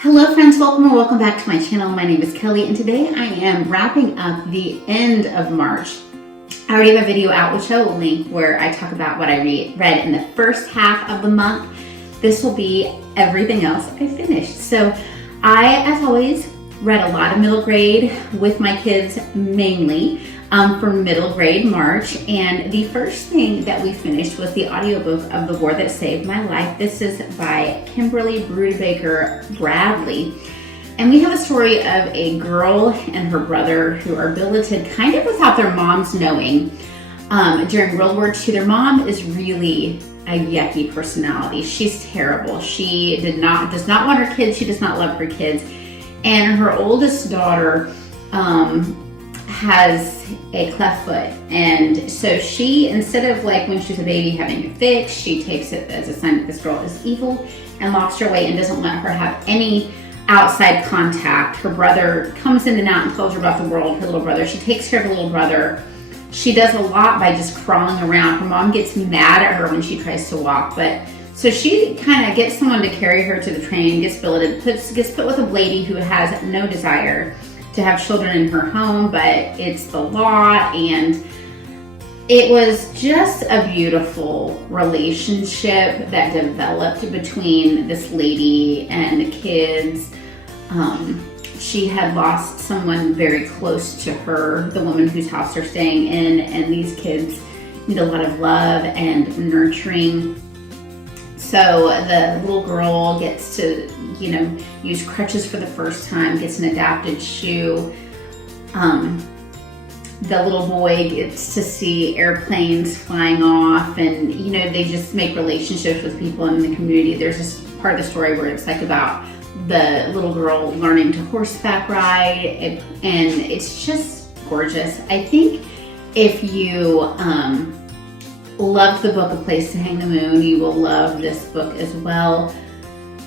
Hello friends, welcome back to my channel. My name is Kelly and today I am wrapping up the end of March. I already have a video out which I will link where I talk about what I read in the first half of the month. This will be everything else I finished. So I, as always, read a lot of middle grade with my kids mainly for middle grade March, and the first thing that we finished was the audiobook of The War That Saved My Life. This is by Kimberly Brubaker Bradley, and we have a story of a girl and her brother who are billeted kind of without their moms knowing during World War II. Their mom is really a yucky personality. She's terrible. She does not want her kids. She does not love her kids, and her oldest daughter has a cleft foot, and so she, instead of like when she's a baby having it fixed, she takes it as a sign that this girl is evil and locks her away and doesn't let her have any outside contact. Her brother comes in and out and tells her about the world, her little brother. She takes care of her little brother. She does a lot by just crawling around. Her mom gets mad at her when she tries to walk, but so she kind of gets someone to carry her to the train, gets billeted, gets put with a lady who has no desire to have children in her home, but it's the law, and it was just a beautiful relationship that developed between this lady and the kids. She had lost someone very close to her, the woman whose house they're staying in, and these kids need a lot of love and nurturing. So the little girl gets to, use crutches for the first time, gets an adapted shoe. The little boy gets to see airplanes flying off, and, they just make relationships with people in the community. There's this part of the story where it's like about the little girl learning to horseback ride, and it's just gorgeous. I think if you loved the book A Place to Hang the Moon, you will love this book as well.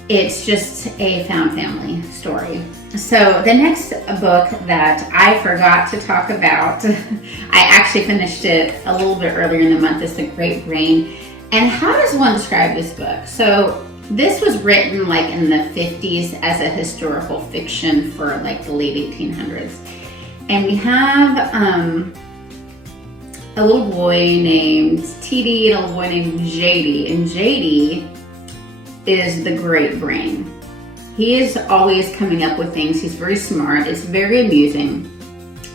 It's just a found family story. So the next book that I forgot to talk about, I actually finished it a little bit earlier in the month, is The Great Brain. And how does one describe this book? So this was written like in the 50s as a historical fiction for like the late 1800s. And we have a little boy named TD and a little boy named JD, and JD is the great brain. He is always coming up with things. He's very smart. It's very amusing.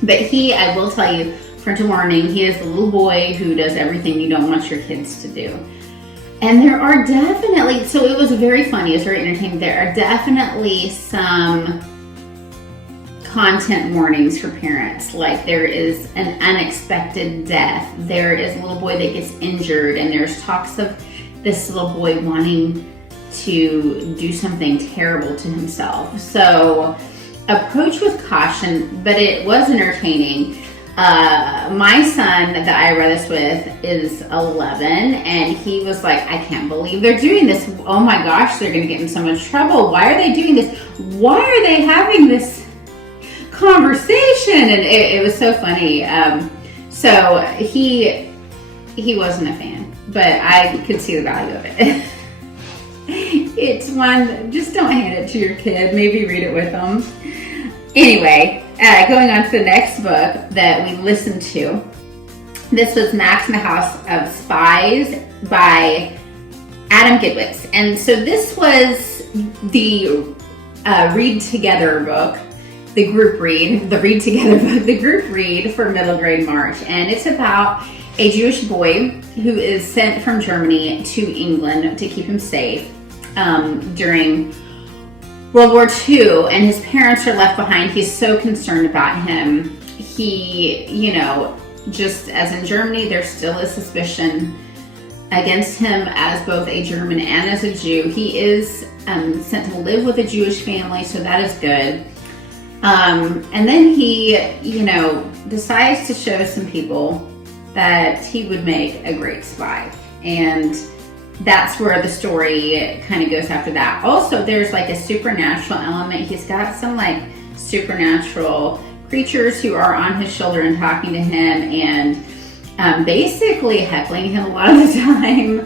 But I will tell you, for tomorrow morning, he is the little boy who does everything you don't want your kids to do. And there are definitely, so it was very funny, it was very entertaining. There are definitely some content warnings for parents, like there is an unexpected death, there is a little boy that gets injured, and there's talks of this little boy wanting to do something terrible to himself. So approach with caution, but it was entertaining. My son that I read this with is 11, and he was like, I can't believe they're doing this. Oh my gosh, they're gonna get in so much trouble. Why are they doing this? Why are they having this conversation? And it was so funny. So he wasn't a fan, but I could see the value of it. It's one, just don't hand it to your kid, maybe read it with them. Anyway, going on to the next book that we listened to. This was Max in the House of Spies by Adam Gidwitz. And so this was the read together book, the group read for middle grade March. And it's about a Jewish boy who is sent from Germany to England to keep him safe during World War II, and his parents are left behind. He's so concerned about him. He, just as in Germany, there still is suspicion against him as both a German and as a Jew. He is sent to live with a Jewish family, so that is good. And then he, decides to show some people that he would make a great spy. And that's where the story kind of goes after that. Also, there's like a supernatural element. He's got some like supernatural creatures who are on his shoulder and talking to him and basically heckling him a lot of the time.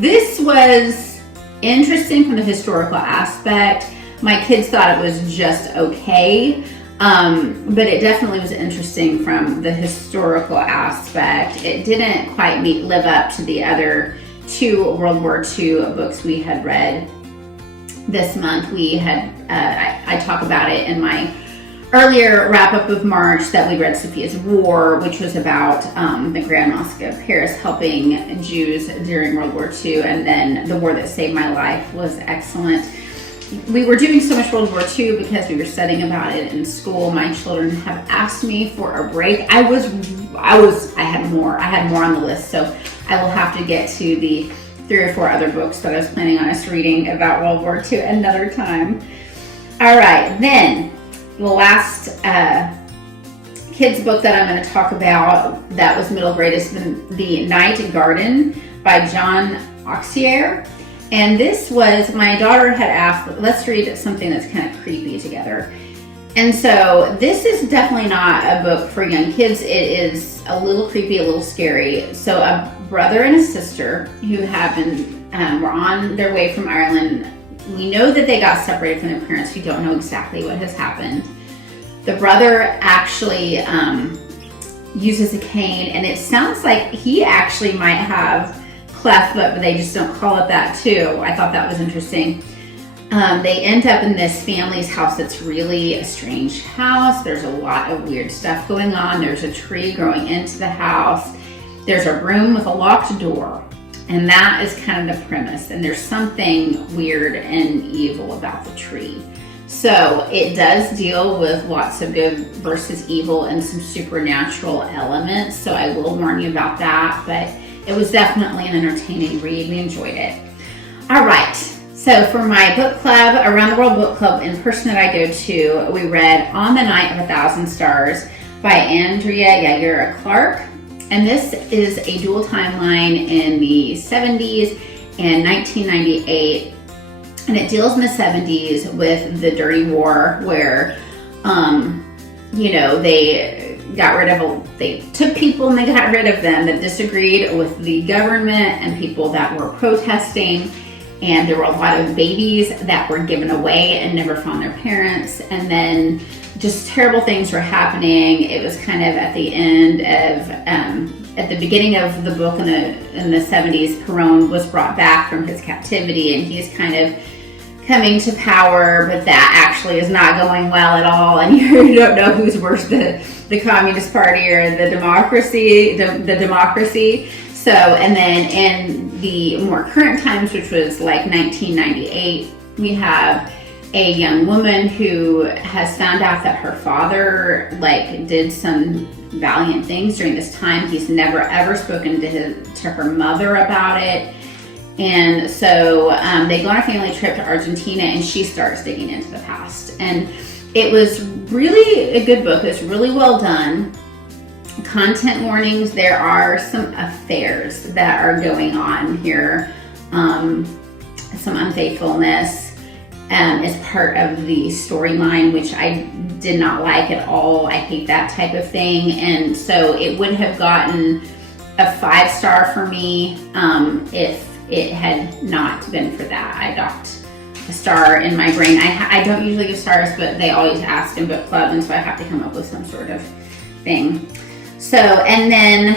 This was interesting from the historical aspect, My kids thought it was just okay. But it definitely was interesting from the historical aspect. It didn't quite live up to the other 2 World War II books we had read this month. We had, I talk about it in my earlier wrap-up of March, that we read Sophia's War, which was about the Grand Mosque of Paris helping Jews during World War II, and then The War That Saved My Life was excellent. We were doing so much World War II because we were studying about it in school. My children have asked me for a break. I had more on the list, so I will have to get to the 3 or 4 other books that I was planning on us reading about World War II another time. All right, then the last kids book that I'm going to talk about that was middle grade is The Night Garden by John Auxier. And this was, my daughter had asked, let's read something that's kind of creepy together. And so this is definitely not a book for young kids. It is a little creepy, a little scary. So a brother and a sister who have been, were on their way from Ireland. We know that they got separated from their parents. We don't know exactly what has happened. The brother actually uses a cane, and it sounds like he actually might have cleft foot, but they just don't call it that too. I thought that was interesting. They end up in this family's house that's really a strange house. There's a lot of weird stuff going on. There's a tree growing into the house. There's a room with a locked door. And that is kind of the premise. And there's something weird and evil about the tree. So it does deal with lots of good versus evil and some supernatural elements. So I will warn you about that. But it was definitely an entertaining read. We enjoyed it. All right. So for my book club, Around the World Book Club in person that I go to, we read On the Night of 1,000 Stars by Andrea Yaryura Clark. And this is a dual timeline in the 70s and 1998. And it deals in the 70s with the dirty war where, they took people and they got rid of them that disagreed with the government and people that were protesting. And there were a lot of babies that were given away and never found their parents. And then just terrible things were happening. It was kind of at the end of, at the beginning of the book in the 70s, Perón was brought back from his captivity and he's kind of coming to power, but that actually is not going well at all. And you don't know who's worse, the Communist Party or the democracy. So, and then in the more current times, which was like 1998, we have a young woman who has found out that her father did some valiant things during this time. He's never ever spoken to her mother about it. And so they go on a family trip to Argentina and she starts digging into the past. And it was really a good book. It was really well done. Content warnings, there are some affairs that are going on here. Some unfaithfulness is part of the storyline, which I did not like at all. I hate that type of thing. And so it would have gotten a 5-star for me if it had not been for that. I docked a star in my brain. I don't usually give stars, but they always ask in book club, and so I have to come up with some sort of thing. So, and then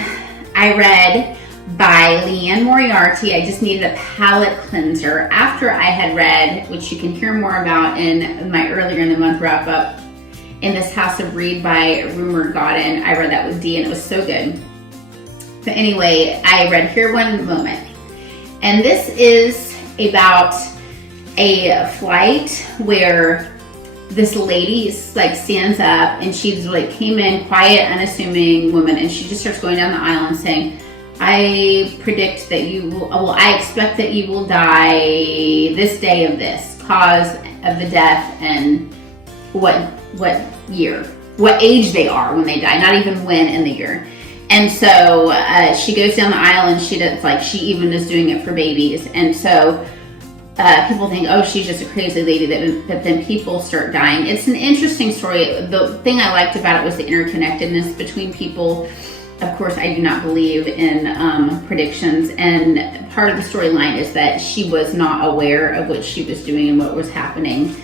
I read by Liane Moriarty, I Just Needed a Palate Cleanser, after I had read, which you can hear more about in my earlier in the month wrap up, In This House of Reed by Rumored Godden. I read that with Dee and it was so good. But anyway, I read Here One Moment. And this is about a flight where this lady stands up and she's came in, quiet, unassuming woman, and she just starts going down the aisle and saying, I predict that I expect that you will die this day of this, cause of the death, and what year, what age they are when they die, not even when in the year. And so she goes down the aisle and she does, she even is doing it for babies. And so people think, oh, she's just a crazy lady, but then people start dying. It's an interesting story. The thing I liked about it was the interconnectedness between people. Of course, I do not believe in predictions. And part of the storyline is that she was not aware of what she was doing and what was happening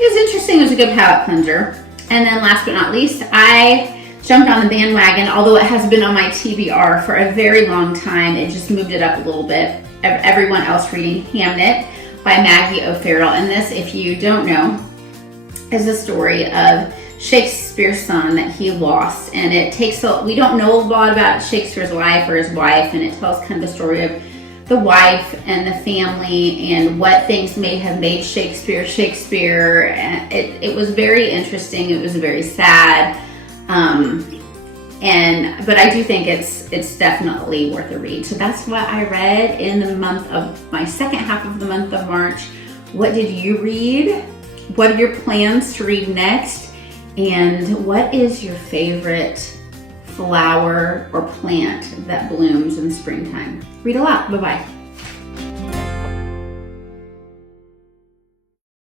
It was interesting. It was a good palate cleanser. And then last but not least, I jumped on the bandwagon, although it has been on my TBR for a very long time. It just moved it up a little bit. Everyone else reading Hamnet by Maggie O'Farrell. And this, if you don't know, is a story of Shakespeare's son that he lost. And it takes, we don't know a lot about Shakespeare's life or his wife, and it tells kind of the story of the wife and the family and what things may have made Shakespeare Shakespeare. And it was very interesting. It was very sad. But I do think it's definitely worth a read. So that's what I read in the month of my second half of the month of March. What did you read? What are your plans to read next? And what is your favorite flower or plant that blooms in springtime? Read a lot. Bye-bye.